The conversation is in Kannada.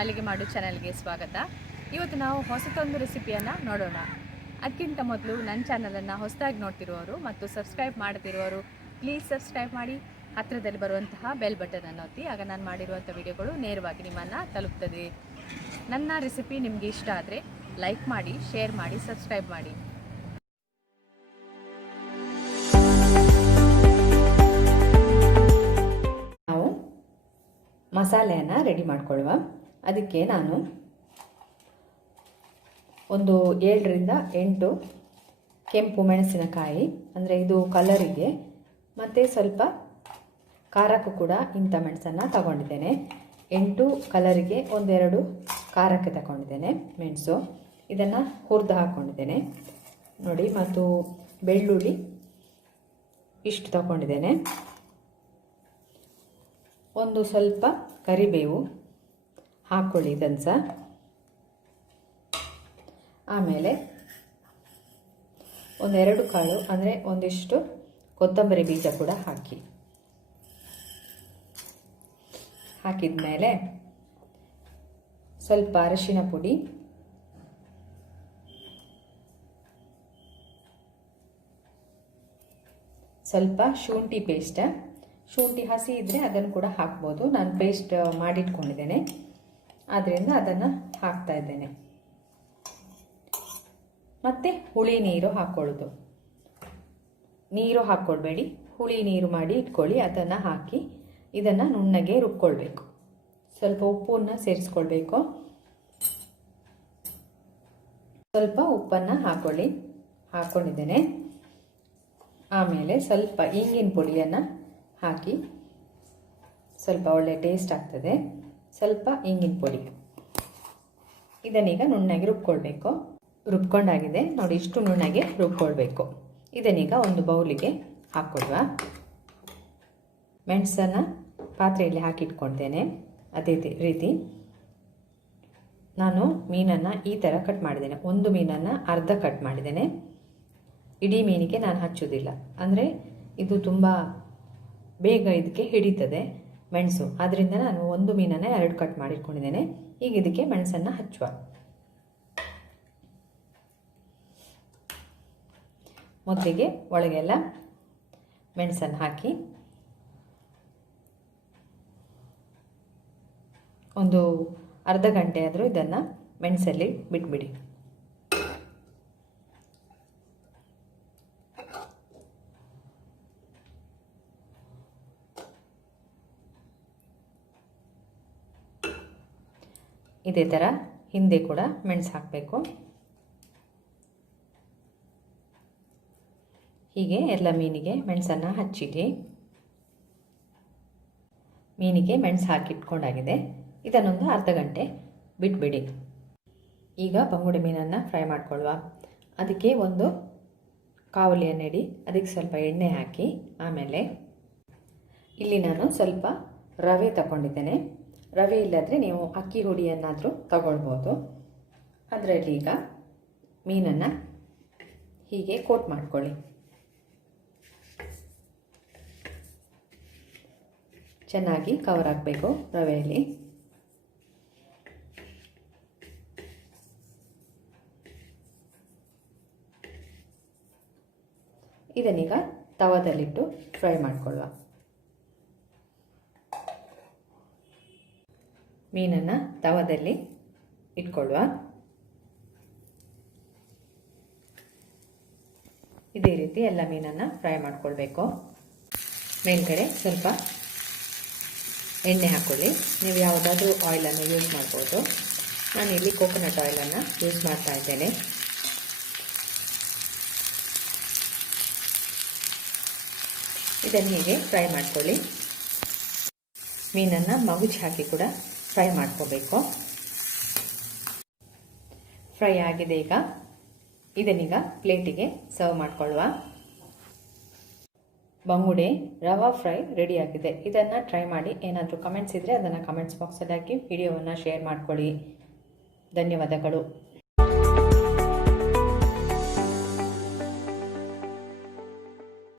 ಮಲ್ಲಿಗೆಮಾಡು ಚಾನಲ್ಗೆ ಸ್ವಾಗತ. ಇವತ್ತು ನಾವು ಹೊಸತೊಂದು ರೆಸಿಪಿಯನ್ನು ನೋಡೋಣ. ಅದಕ್ಕಿಂತ ಮೊದಲು ನನ್ನ ಚಾನಲನ್ನು ಹೊಸದಾಗಿ ನೋಡ್ತಿರುವವರು ಮತ್ತು ಸಬ್ಸ್ಕ್ರೈಬ್ ಮಾಡ್ತಿರುವವರು ಪ್ಲೀಸ್ ಸಬ್ಸ್ಕ್ರೈಬ್ ಮಾಡಿ, ಹತ್ತಿರದಲ್ಲಿ ಬರುವಂತಹ ಬೆಲ್ ಬಟನನ್ನು ಒತ್ತಿ. ಆಗ ನಾನು ಮಾಡಿರುವಂಥ ವಿಡಿಯೋಗಳು ನೇರವಾಗಿ ನಿಮ್ಮನ್ನು ತಲುಪ್ತದೆ. ನನ್ನ ರೆಸಿಪಿ ನಿಮಗೆ ಇಷ್ಟ ಆದರೆ ಲೈಕ್ ಮಾಡಿ, ಶೇರ್ ಮಾಡಿ, ಸಬ್ಸ್ಕ್ರೈಬ್ ಮಾಡಿ. ನಾವು ಮಸಾಲೆಯನ್ನು ರೆಡಿ ಮಾಡ್ಕೊಳ್ಳುವ. ಅದಕ್ಕೆ ನಾನು ಒಂದು 7 ರಿಂದ 8 ಕೆಂಪು ಮೆಣಸಿನಕಾಯಿ, ಅಂದರೆ ಇದು ಕಲರಿಗೆ ಮತ್ತು ಸ್ವಲ್ಪ ಖಾರಕ್ಕೂ ಕೂಡ ಇಂಥ ಮೆಣಸನ್ನು ತಗೊಂಡಿದ್ದೇನೆ. 8 ಕಲರಿಗೆ 1-2 ಖಾರಕ್ಕೆ ತಗೊಂಡಿದ್ದೇನೆ ಮೆಣಸು. ಇದನ್ನು ಹುರಿದು ಹಾಕ್ಕೊಂಡಿದ್ದೇನೆ ನೋಡಿ. ಮತ್ತು ಬೆಳ್ಳುಳ್ಳಿ ಇಷ್ಟು ತಗೊಂಡಿದ್ದೇನೆ. ಒಂದು ಸ್ವಲ್ಪ ಕರಿಬೇವು ಹಾಕ್ಕೊಳ್ಳಿ ಇದನ್ನು ಸಹ. ಆಮೇಲೆ 1-2 ಕಾಳು, ಅಂದರೆ ಒಂದಿಷ್ಟು ಕೊತ್ತಂಬರಿ ಬೀಜ ಕೂಡ ಹಾಕಿದ ಮೇಲೆ ಸ್ವಲ್ಪ ಅರಿಶಿನ ಪುಡಿ, ಸ್ವಲ್ಪ ಶುಂಠಿ ಪೇಸ್ಟ್. ಶುಂಠಿ ಹಸಿ ಇದ್ದರೆ ಅದನ್ನು ಕೂಡ ಹಾಕ್ಬೋದು. ನಾನು ಪೇಸ್ಟ್ ಮಾಡಿಟ್ಕೊಂಡಿದ್ದೇನೆ, ಆದ್ದರಿಂದ ಅದನ್ನು ಹಾಕ್ತಾ ಇದ್ದೇನೆ. ಮತ್ತು ಹುಳಿ ನೀರು ಹಾಕ್ಕೊಳ್ಳೋದು. ನೀರು ಹಾಕ್ಕೊಳ್ಬೇಡಿ, ಹುಳಿ ನೀರು ಮಾಡಿ ಇಟ್ಕೊಳ್ಳಿ. ಅದನ್ನು ಹಾಕಿ ಇದನ್ನು ನುಣ್ಣಗೆ ರುಬ್ಕೊಳ್ಬೇಕು. ಸ್ವಲ್ಪ ಉಪ್ಪನ್ನು ಸೇರಿಸ್ಕೊಳ್ಬೇಕು. ಸ್ವಲ್ಪ ಉಪ್ಪನ್ನು ಹಾಕ್ಕೊಂಡಿದ್ದೇನೆ. ಆಮೇಲೆ ಸ್ವಲ್ಪ ಇಂಗಿನ ಪುಡಿಯನ್ನು ಹಾಕಿ, ಸ್ವಲ್ಪ ಒಳ್ಳೆ ಟೇಸ್ಟ್ ಆಗ್ತದೆ. ಸ್ವಲ್ಪ ಇಂಗಿನ ಪುಡಿ. ಇದನ್ನೀಗ ನುಣ್ಣಗೆ ರುಬ್ಕೊಂಡಾಗಿದೆ ನೋಡಿ. ಇಷ್ಟು ನುಣ್ಣಗೆ ರುಬ್ಕೊಳ್ಬೇಕು. ಇದನ್ನೀಗ ಒಂದು ಬೌಲಿಗೆ ಹಾಕ್ಕೊಡುವ. ಮೆಣಸನ್ನು ಪಾತ್ರೆಯಲ್ಲಿ ಹಾಕಿಟ್ಕೊಳ್ತೇನೆ. ಅದೇ ರೀತಿ ನಾನು ಮೀನನ್ನು ಈ ಥರ ಕಟ್ ಮಾಡಿದ್ದೇನೆ. ಒಂದು ಮೀನನ್ನು ಅರ್ಧ ಕಟ್ ಮಾಡಿದ್ದೇನೆ. ಇಡೀ ಮೀನಿಗೆ ನಾನು ಹಚ್ಚೋದಿಲ್ಲ, ಅಂದರೆ ಇದು ತುಂಬ ಬೇಗ ಇದಕ್ಕೆ ಹಿಡಿತದೆ ಮೆಣಸು. ಆದ್ದರಿಂದ ನಾನು ಒಂದು ಮೀನನ್ನು 2 ಕಟ್ ಮಾಡಿಟ್ಕೊಂಡಿದ್ದೇನೆ. ಈಗ ಇದಕ್ಕೆ ಮೆಣಸನ್ನು ಹಚ್ಚುವ. ಮೊದಲಿಗೆ ಒಳಗೆಲ್ಲ ಮೆಣಸನ್ನು ಹಾಕಿ ಒಂದು ಅರ್ಧ ಗಂಟೆ ಆದರೂ ಇದನ್ನು ಮೆಣಸಲ್ಲಿ ಬಿಟ್ಬಿಡಿ. ಇದೇ ಥರ ಹಿಂದೆ ಕೂಡ ಮೆಣಸು ಹಾಕಬೇಕು. ಹೀಗೆ ಎಲ್ಲ ಮೀನಿಗೆ ಮೆಣಸನ್ನು ಹಚ್ಚಿಡಿ. ಮೀನಿಗೆ ಮೆಣಸು ಹಾಕಿಟ್ಕೊಂಡಾಗಿದೆ. ಇದನ್ನೊಂದು ಅರ್ಧ ಗಂಟೆ ಬಿಟ್ಬಿಡಿ. ಈಗ ಬಂಗುಡೆ ಮೀನನ್ನು ಫ್ರೈ ಮಾಡ್ಕೊಳ್ಳುವ. ಅದಕ್ಕೆ ಒಂದು ಕಾವಲಿಯನ್ನು ಇಡಿ, ಅದಕ್ಕೆ ಸ್ವಲ್ಪ ಎಣ್ಣೆ ಹಾಕಿ, ಆಮೇಲೆ ಇಲ್ಲಿ ನಾನು ಸ್ವಲ್ಪ ರವೆ ತಗೊಂಡಿದ್ದೇನೆ. ರವೆ ಇಲ್ಲದ್ರೆ ನೀವು ಅಕ್ಕಿ ಹುಡಿಯನ್ನಾದರೂ ತಗೊಳ್ಬೋದು. ಅದರಲ್ಲಿ ಈಗ ಮೀನನ್ನು ಹೀಗೆ ಕೋಟ್ ಮಾಡ್ಕೊಳ್ಳಿ. ಚೆನ್ನಾಗಿ ಕವರ್ ಆಗಬೇಕು ರವೆಯಲ್ಲಿ. ಇದನ್ನೀಗ ತವಾದಲ್ಲಿಟ್ಟು ಫ್ರೈ ಮಾಡಿಕೊಳ್ಳುವ. ಮೀನನ್ನು ತವಾದಲ್ಲಿ ಇಟ್ಕೊಳ್ಳುವ. ಇದೇ ರೀತಿ ಎಲ್ಲ ಮೀನನ್ನು ಫ್ರೈ ಮಾಡ್ಕೊಳ್ಬೇಕು. ಮೇಲ್ಗಡೆ ಸ್ವಲ್ಪ ಎಣ್ಣೆ ಹಾಕ್ಕೊಳ್ಳಿ. ನೀವು ಯಾವುದಾದ್ರೂ ಆಯಿಲನ್ನು ಯೂಸ್ ಮಾಡ್ಬೋದು. ನಾನಿಲ್ಲಿ ಕೋಕೋನಟ್ ಆಯಿಲನ್ನು ಯೂಸ್ ಮಾಡ್ತಾ ಇದ್ದೇನೆ. ಇದನ್ನು ಹೀಗೆ ಫ್ರೈ ಮಾಡ್ಕೊಳ್ಳಿ. ಮೀನನ್ನು ಮಗುಚಿ ಹಾಕಿ ಕೂಡ ಫ್ರೈ ಮಾಡ್ಕೋಬೇಕು. ಫ್ರೈ ಆಗಿದೆ. ಈಗ ಇದನ್ನೀಗ ಪ್ಲೇಟಿಗೆ ಸರ್ವ್ ಮಾಡ್ಕೊಳ್ಳುವ. ಬಂಗುಡೆ ರವಾ ಫ್ರೈ ರೆಡಿ ಆಗಿದೆ. ಇದನ್ನು ಟ್ರೈ ಮಾಡಿ. ಏನಾದರೂ ಕಮೆಂಟ್ಸ್ ಇದ್ದರೆ ಅದನ್ನು ಕಮೆಂಟ್ಸ್ ಬಾಕ್ಸಲ್ಲಿ ಹಾಕಿ ವಿಡಿಯೋವನ್ನು ಶೇರ್ ಮಾಡ್ಕೊಳ್ಳಿ. ಧನ್ಯವಾದಗಳು.